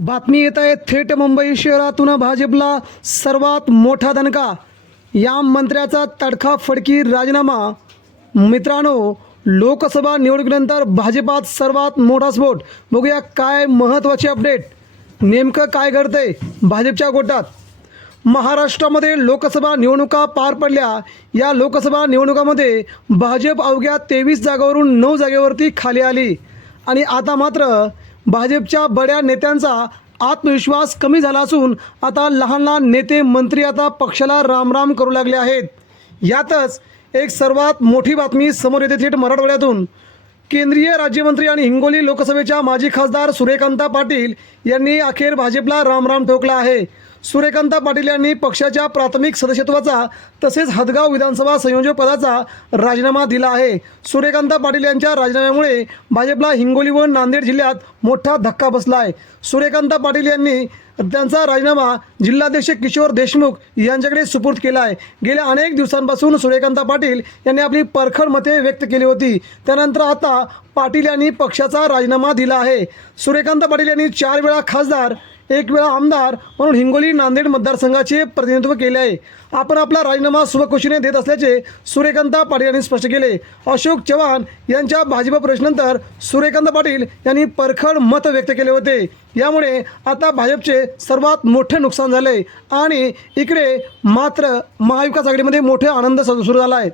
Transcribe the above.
बातमी येत आहे थेट मुंबई शहरातून भाजपला सर्वात मोठा दणका. या मंत्र्याचा तडखा फडकी राजीनामा. मित्रांनो लोकसभा निवडणुकीनंतर भाजपात सर्वात मोठा स्फोट. बघूया काय महत्त्वाची अपडेट. नेमकं काय घडतंय भाजपच्या गोटात? महाराष्ट्रामध्ये लोकसभा निवडणुका पार पडल्या. या लोकसभा निवडणुकामध्ये भाजप अवघ्या तेवीस जागावरून नऊ जागेवरती खाली आली. आणि आता मात्र भाजपच्या बड्या नेत्यांचा आत्मविश्वास कमी झाला असून आता लहान लहान नेते मंत्री आता पक्षाला रामराम करू लागले आहेत. यातच एक सर्वात मोठी बातमी समोर येते थेट मराठवाड्यातून. केंद्रीय राज्यमंत्री आणि हिंगोली लोकसभेच्या माजी खासदार सूर्यकांता पाटील यांनी अखेर भाजपला रामराम ठोकला आहे. सूर्यकांता पाटील यांनी पक्षाच्या प्राथमिक सदस्यत्वाचा तसेच हदगाव विधानसभा संयोजक पदाचा राजीनामा दिला आहे. सूर्यकांता पाटील यांच्या राजीनाम्यामुळे भाजपला हिंगोली व नांदेड जिल्ह्यात मोठा धक्का बसला आहे सूर्यकांता पाटील यांनी त्यांचा राजीनामा जिल्हाध्यक्ष किशोर देशमुख यांच्याकडे सुपूर्द केला आहे गेल्या अनेक दिवसांपासून सूर्यकांता पाटील यांनी आपली परखड मते व्यक्त केली होती. त्यानंतर आता पाटील यांनी पक्षाचा राजीनामा दिला आहे. सूर्यकांत पाटील यांनी चार वेळा खासदार एक वेळा आमदार म्हणून हिंगोली नांदेड मतदारसंघाचे प्रतिनिधित्व केले आहे. आपण आपला राजीनामा शुभखुशीने देत असल्याचे सूर्यकांता पाटील यांनी स्पष्ट केले. अशोक चव्हाण यांच्या भाजप प्रवेशनंतर सूर्यकांत पाटील यांनी परखड मत व्यक्त केले होते. यामुळे आता भाजपचे सर्वात मोठे नुकसान झाले आणि इकडे मात्र महाविकास आघाडीमध्ये मोठे आनंद सुरू झाला आहे.